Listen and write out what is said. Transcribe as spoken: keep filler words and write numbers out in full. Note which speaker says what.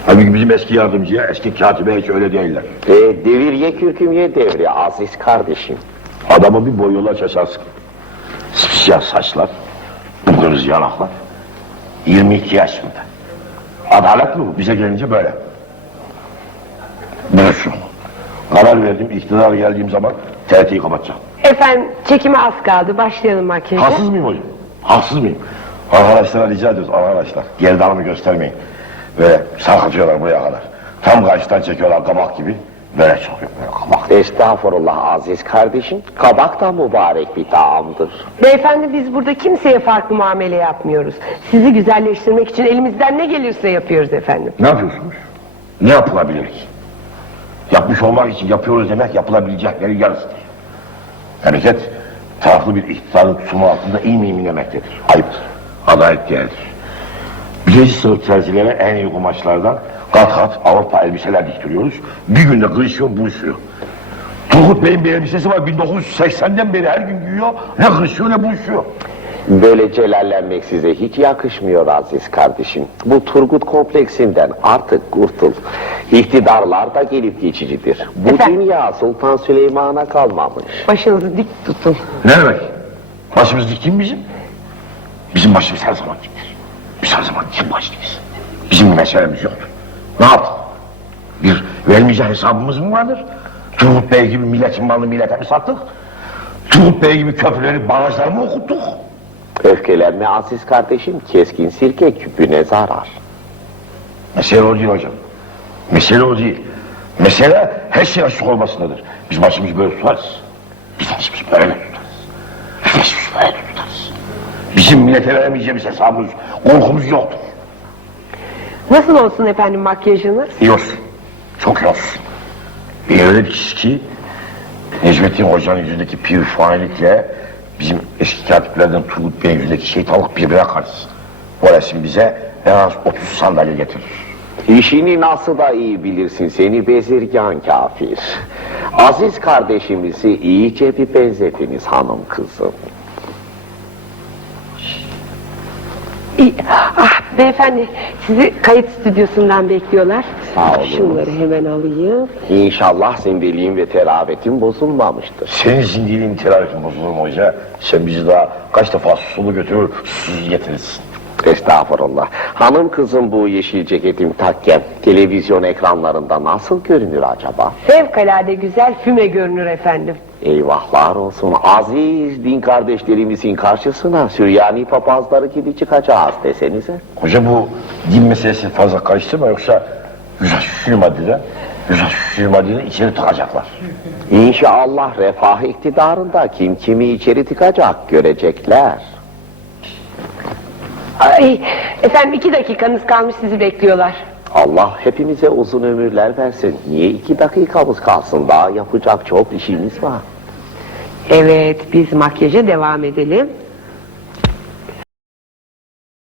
Speaker 1: Halbuki bizim eski yardımcıya, eski katibe hiç öyle değiller.
Speaker 2: E, devir ye kürküm ye devri aziz kardeşim.
Speaker 1: Adamı bir boyuyorlar şaşarsın. Siyah saçlar, kıpkırmızı yanaklar. yirmi iki yaşında. Adalet mi bu? Bize gelince böyle. Buyursun. Karar verdim, iktidar geldiğim zaman T R T'yi kapatacağım.
Speaker 3: Efendim çekime az kaldı. Başlayalım makyaja.
Speaker 1: Haksız mıyım hocam? Haksız mıyım? Arkadaşlara rica ediyoruz arkadaşlar. Gerdanımı göstermeyin. Ve sarkıtıyorlar buraya kadar. Tam karşıdan çekiyorlar kabak gibi. Böyle çekiyor böyle kabak.
Speaker 2: Estağfurullah aziz kardeşim. Kabak da mübarek bir taamdır.
Speaker 3: Beyefendi biz burada kimseye farklı muamele yapmıyoruz. Sizi güzelleştirmek için elimizden ne gelirse yapıyoruz efendim.
Speaker 1: Ne yapıyorsunuz? Ne yapılabilir ki? Yapmış olmak için yapıyoruz demek yapılabilecekleri yarısıdır. Memleket taraflı bir iktidarın tutumu altında iyi miyim demektedir. Ayıptır. Adalet değerdir. Birinci sınıf terzilere en iyi kumaşlardan kat kat Avrupa elbiseler diktiriyoruz. Bir günde kırışıyor, buluşuyor. Turgut Bey'in bir elbisesi var bin dokuz yüz seksenden beri her gün giyiyor. Ne kırışıyor ne buluşuyor.
Speaker 2: Böyle celallenmek size hiç yakışmıyor aziz kardeşim. Bu Turgut kompleksinden artık kurtul. İktidarlar da gelip geçicidir. Bu
Speaker 3: Efendim?
Speaker 2: dünya Sultan Süleyman'a kalmamış.
Speaker 3: Başınızı dik tutun.
Speaker 1: Ne demek? Başımız dik değil mi bizim? Bizim başımız her zaman diktir. Biz her zaman dik başlıyız. Bizim bir meselemiz yoktur. Ne yaptık? Bir vermeyecek hesabımız mı vardır? Turgut Bey gibi milletin malını millete mi sattık? Turgut Bey gibi köprüleri, barajları mı okuttuk?
Speaker 2: Öfkelenme aziz kardeşim, keskin sirke küpüne zarar.
Speaker 1: Mesele o değil hocam. Mesele o değil. Mesele her şey açık olmasındadır. Biz başımız böyle tutarız. Biz başımız böyle tutarız. Biz başımız böyle tutarız. Bizim millete veremeyeceğimiz hesabımız, korkumuz yoktur.
Speaker 3: Nasıl olsun efendim makyajınız?
Speaker 1: İyi olsun. Çok iyi olsun. Bir öyle bir kişi ki Necmettin Hoca'nın yüzündeki pürfanilikle bizim eski katiplerden Turgut Bey'in yüzündeki şeytanlık birbirine karışsın. Bu resim bize en az otuz sandalye getirir.
Speaker 2: İşini nasıl da iyi bilirsin seni bezirgan kafir. Aziz kardeşimizi iyice bir benzetiniz hanım kızım.
Speaker 3: İyi. Ah beyefendi sizi kayıt stüdyosundan bekliyorlar.
Speaker 2: Sağ olun.
Speaker 3: Şunları hemen alayım.
Speaker 2: İnşallah zindeliğin ve terabetin bozulmamıştır.
Speaker 1: Senin zindiliğin telavetin bozulur mu hoca? Sen bizi daha kaç defa susulu götürür, susuz getirirsin.
Speaker 2: Estağfurullah. Hanım kızım bu yeşil ceketim takken televizyon ekranlarında nasıl görünür acaba?
Speaker 3: Fevkalade güzel füme görünür efendim.
Speaker 2: Eyvahlar olsun. Aziz din kardeşlerimizin karşısına Süryani papazları gibi çıkacağız desenize.
Speaker 1: Hoca bu din meselesini fazla karıştırma yoksa güzel şüşür maddeden, güzel şüşür maddeden içeri tıkacaklar.
Speaker 2: İnşallah refah iktidarında kim kimi içeri tıkacak görecekler.
Speaker 3: Ay, efendim iki dakikanız kalmış sizi bekliyorlar.
Speaker 2: Allah hepimize uzun ömürler versin. Niye iki dakikamız kalsın? Daha yapacak çok işimiz var.
Speaker 3: Evet biz makyaja devam edelim.